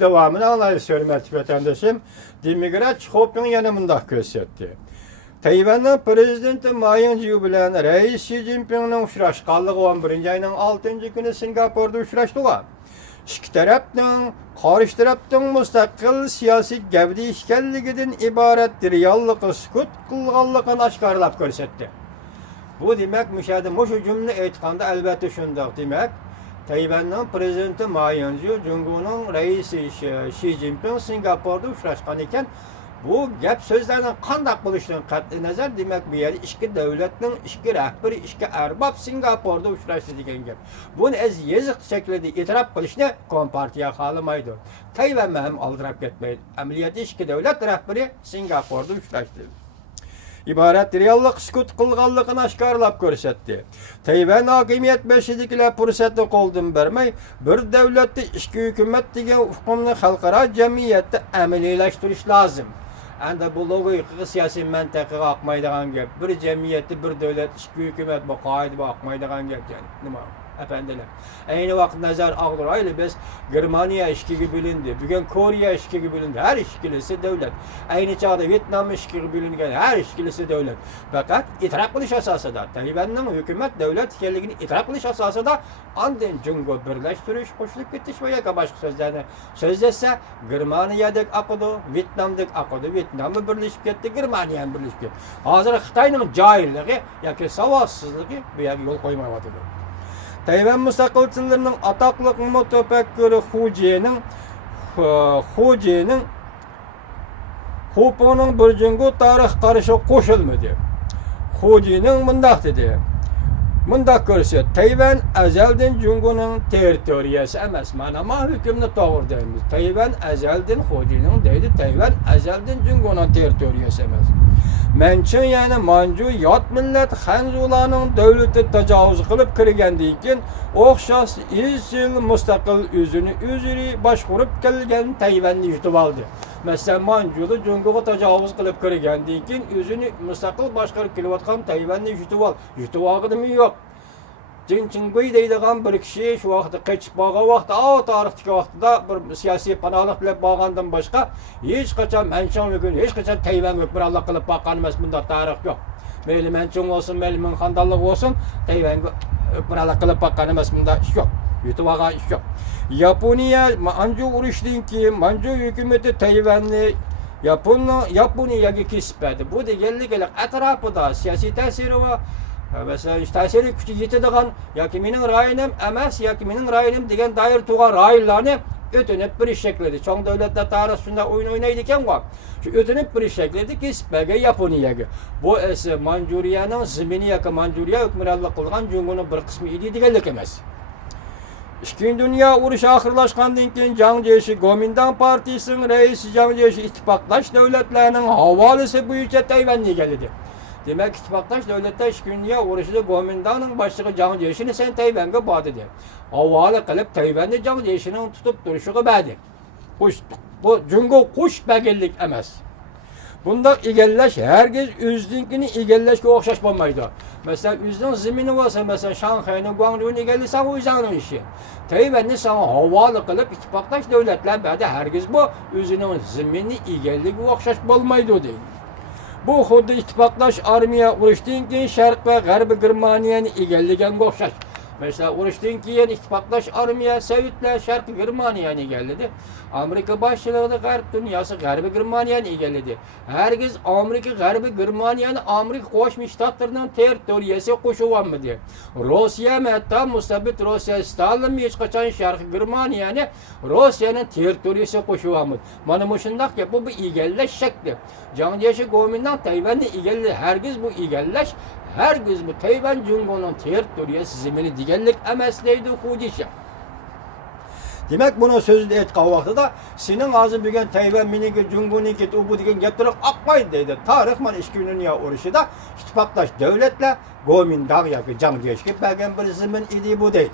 devamını anlayız hürmetli vatandaşım. Demek Çixop'un yanımında gösterdi. Tayvan'ın prezidenti Ma Ying-jeou bilen Reis Xi Jinping'in uçraşqanlığı 11 ayının 6. günü Singapur'da uçraştılar. İki tarafning qarshi tarafning mustaqil siyosiy gavda ekanligidan iborat reallikni sukut qilganligini oshkorlab ko'rsatdi. Bu demak mushu jumla aytganda albatta shundoq demak Tayvanning prezidenti Ma Ying-jeou Jungoning raisi Xi Jinping Singapurda uchrashgan ekan. Bu gap so'zlarning qanday bo'lishidan qat'iy nazar demak bu yerda ikki davlatning ikki rahbari ikki arbab Singapurda uchrashdi degan gap. Buni az yeziq shaklida e'tirof qilishni Kompartiya xohlamaydi. Tayvan ham oldirab ketmaydi. Amaliyotda ikki davlat rahbari Singapurda uchrashdi. İbaret reallik sukut qilganligini oshkorlab ko'rsatdi. Tayvan hokimiyat beshidikilar fursatni qo'ldan bermay, bir davlatda ikki hukumat degan hukmni xalqaro jamiyatda amaliylashtirish lozim. Anda bu logika siyosiy mantaqaga oqmaydigan gap. Bir jamiyatda bir davlat ikki hukumat bu qoida oqmaydigan gap. Nima? Efendiler. Aynı vakit nazar ağlarayla biz Germaniya işkiga bölündü. Bugün Koriya işkiga bölündü. Her işkilisi devlet. Aynı çağda Vietnam işkiga bölüngen her işkilisi devlet. Fakat itiraf qilish asosida Tayvanning hükümet devlet ekanligini itiraf qilish asosida andın Jungo birlashtirish, qo'shilib ketish va yoki boshqa so'zlarni so'zlasa Germaniyadek aqidi, Vietnamdek aqidi, Vietnamda birlashib ketdi, Germaniya ham birlashib ketdi. Hozir Xitoyning joyilligi yoki savodsizligi bu yerga yo'l qo'ymayapti. Tayvan mustaqilchilarining ataqli mutafakkiri Hu Jining Huponing bir jungo tarix qarashi qo'shilmadi. Hu Jining mundaq dedi. Mundaq ko'rsa, Tayvan azaldan Jungoning territoriyasi emas. Mana ma hukmni to'g'ri deymiz. Tayvan azaldan Hu Jining deydi. Tayvan azaldan Jungoning territoriyasi emas. Mençin yani Manju yot millat Hanzularning davlati tajovuz qilib kirgandan keyin o'xshash izchil mustaqil o'zini boshqarib kelgan Tayvanni yutib oldi. Masalan, Manjular Jungoga tajovuz qilib kirgandan keyin o'zini mustaqil boshqarib kelayotgan Tayvanni yutib oldi. Yutib olg'idimi yo'q. Jinchingguy deydigan bir kishi shu vaqtda qochib bo'lgan vaqtda, tarixdagi vaqtida bir siyosiy panohlik bilan bo'lgandan boshqa hech qachon Manchun bugun hech qachon Tayvan hukmronlik qilib boqqan emas, bunda tarix yo'q. Mayli Manchun bo'lsin, mayli Minxandonlik bo'lsin, Tayvanga hukmronlik qilib boqqan emas, bunda ish yo'q. Yutib olgan ish yo'q. Yaponiya Manchu urushidan keyin Manchu hukumati Tayvanni Yaponiyaga kesibdi. Bu deganlik atrofida siyosiy ta'siri va mesela ta'siri kuchi yetadigan yoki mening rayonim emas yoki mening rayonim degan doir turgan rayonlarni o'tinib bir shaklida cho'ng davlatlar tarix shunda o'yin o'ynaydi ekan-ku. Shu o'tinib bir shaklida kesibga Yaponiyaga. Bu esa Manjuriyaning zimini yoki Manjuriya hukmronlik qilgan Jungoning bir qismi edi deganlik emas. İkinci Dünya urushi oxirlashgandan keyin Jiang Jiechi Kuomintang partiyasining raisi Jiang Jiechi ittifoqdosh davlatlarning havolasi bo'yicha Tayvanni egalladi. Demek ittifaqdosh davlatlar Ikkinchi Dünya urushida Kuomintangning boshlig'i Jiang Jiechi'ni sen Tayvanga bor dedi. Havola qilib Tayvanni Jiang Jiechining tutib turishiga berdi. Bu Jungo qo'shbaganlik emas. Bundaq egallash herkes o'zinikini egallashga o'xshash bo'lmaydi. Masalan, o'zining zimini bo'lsa, masalan, Shanxayni, Guangzhou'ni egallasa, o'zining ishi. Tayvanni sana havola qilib ittifoqdosh davlatlar berdi. Herkes bu o'zining zimini egalligi o'xshash bo'lmaydi deydi. Bu xuddi ittifoqdosh armiya urushdan keyin Sharq va G'arb Germaniyani egallaganga o'xshash. Mesela urushdan keyin ittifoqdosh armiya Sovetlar Sharq Germaniyani egalladi. Amerika boshchiligida G'arb dunyosi G'arb Germaniyani egalladi. Herkes Amerika G'arb Germaniyani Amerika Qo'shma Shtatlarining territoriyasiga qo'shib olmadi. Rossiya hatto mustabid Rossiya Stalin hech qachon Sharq Germaniyani Rossiyaning territoriyasiga qo'shib olmadi. Mana shundaq gap bu egallash shakli. Jiang Jiechi Kuomintang Tayvanni egalladi. Herkes bu egallash herkes bu Tayvan Jungoning territoriyasi zimini deganlik emas deydi Hu Jichi. Demek bunu sözünde aytgan vaqtida sening hozir bugun Tayvan meniki Jungoniki bu degan gaplar oqmaydi deydi. Tarix mana Ikkinchi Dünya urushida ittifoqdosh davlatlar Kuomintang yoki Jiang Jiechiga bergan bir zimin edi bu deydi.